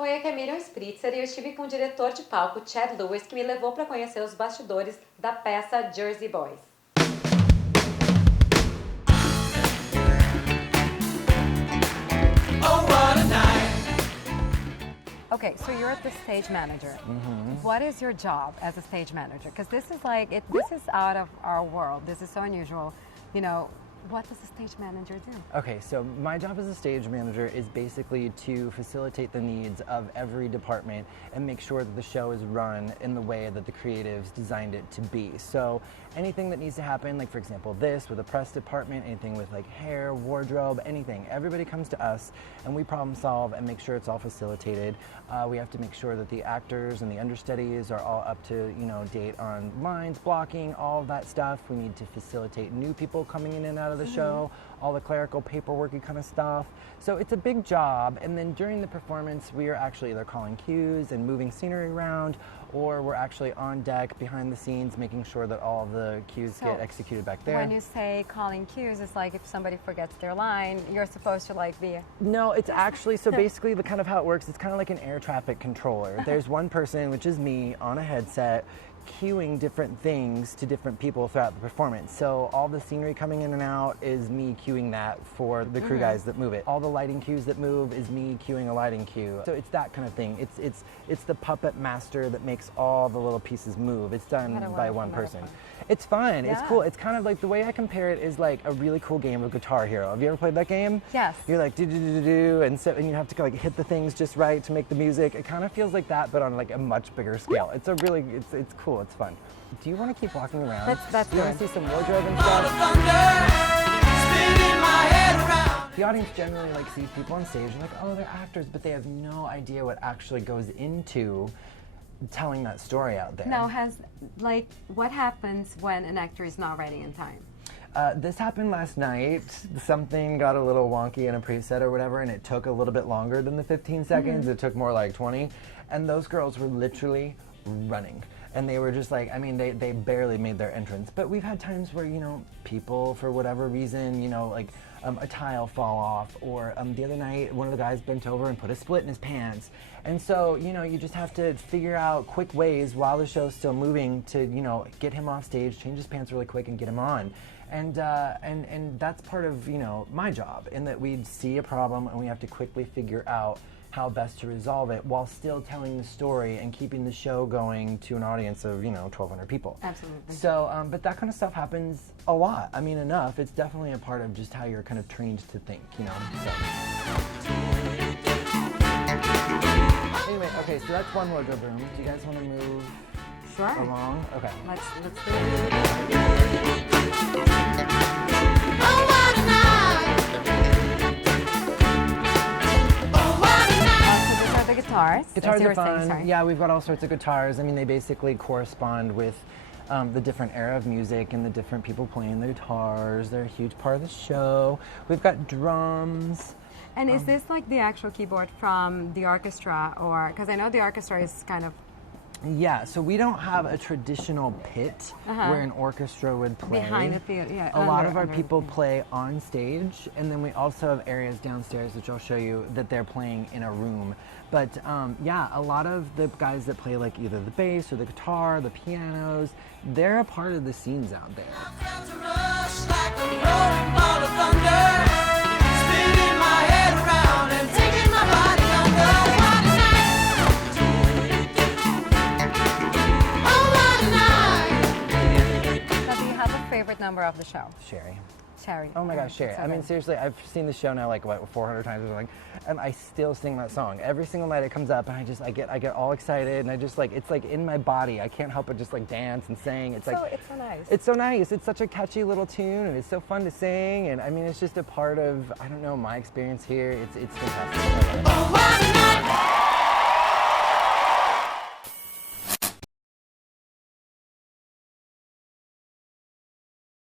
Oi, aqui é Miriam Spritzer e eu estive com o diretor de palco, Chad Lewis, que me levou para conhecer os bastidores da peça Jersey Boys. Oh, what a night. Okay, so you're the stage manager. What is your job as a stage manager? Because this is like, this is out of our world. This is so unusual. You know, what does a stage manager do? Okay, so my job as a stage manager is basically to facilitate the needs of every department and make sure that the show is run in the way that the creatives designed it to be. So anything that needs to happen, like for example this with the press department, anything with like hair, wardrobe, anything, everybody comes to us and we problem solve and make sure it's all facilitated. We have to make sure that the actors and the understudies are all up to, date on lines, blocking, all of that stuff. We need to facilitate new people coming in and out of the show, all the clerical paperworky kind of stuff. So it's a big job, and then during the performance we are actually either calling cues and moving scenery around, or we're actually on deck behind the scenes making sure that all of the cues get executed back there. When you say calling cues, it's like if somebody forgets their line, you're supposed to like be... No, it's actually, so basically the kind of how it works, it's kind of like an air traffic controller. There's one person, which is me, on a headset, cueing different things to different people throughout the performance. So all the scenery coming in and out is me cueing that for the crew guys that move it. All the lighting cues that move is me cueing a lighting cue. So it's that kind of thing. It's the puppet master that makes all the little pieces move. It's done by one person. It's fun. Yeah. It's cool. It's kind of like, the way I compare it is like a really cool game of Guitar Hero. Have you ever played that game? Yes. You're like do do do do, and you have to like hit the things just right to make the music. It kind of feels like that, but on like a much bigger scale. It's it's cool. It's fun. Do you want to keep walking around? That's you want to see some wardrobe and All the stuff? thunder, spinning my head around. The audience generally like sees people on stage and like, oh, they're actors, but they have no idea what actually goes into telling that story out there. Now, what happens when an actor is not ready in time? This happened last night. Something got a little wonky in a preset or whatever, and it took a little bit longer than the 15 seconds. It took more like 20. And those girls were literally running. And they were just like, I mean, they barely made their entrance. But we've had times where, people, for whatever reason, a tile fall off, or the other night, one of the guys bent over and put a split in his pants. And so, you just have to figure out quick ways while the show's still moving to, get him off stage, change his pants really quick and get him on. And that's part of, my job, in that we see a problem and we have to quickly figure out how best to resolve it while still telling the story and keeping the show going to an audience of, 1,200 people. Absolutely. So, but that kind of stuff happens a lot. I mean, enough. It's definitely a part of just how you're kind of trained to think, So. Anyway, okay, so that's one wardrobe room. Do you guys want to move along? Okay. Let's do it. Oh, what a night. The guitars. Guitars are fun. Yeah, we've got all sorts of guitars. I mean, they basically correspond with the different era of music and the different people playing the guitars. They're a huge part of the show. We've got drums. And is this like the actual keyboard from the orchestra, or because I know the orchestra is kind of... Yeah, so we don't have a traditional pit where an orchestra would play. Behind the theater, yeah. A lot of our people play on stage, and then we also have areas downstairs, which I'll show you, that they're playing in a room. But yeah, a lot of the guys that play like either the bass or the guitar, the pianos, they're a part of the scenes out there. I felt a rush like a roaring ball of thunder, spinning my head around and taking my body under. What a night. Oh, what a night. So do you have a favorite number of the show? Sherry. Sherry. Oh my gosh, Sherry. I mean, seriously, I've seen the show now like, 400 times or something, and I still sing that song. Every single night it comes up, and I get all excited, and I just like, it's like in my body. I can't help but just like dance and sing. It's so nice. It's so nice. It's such a catchy little tune, and it's so fun to sing, and I mean, it's just a part of, I don't know, my experience here. It's fantastic. Oh, what a night.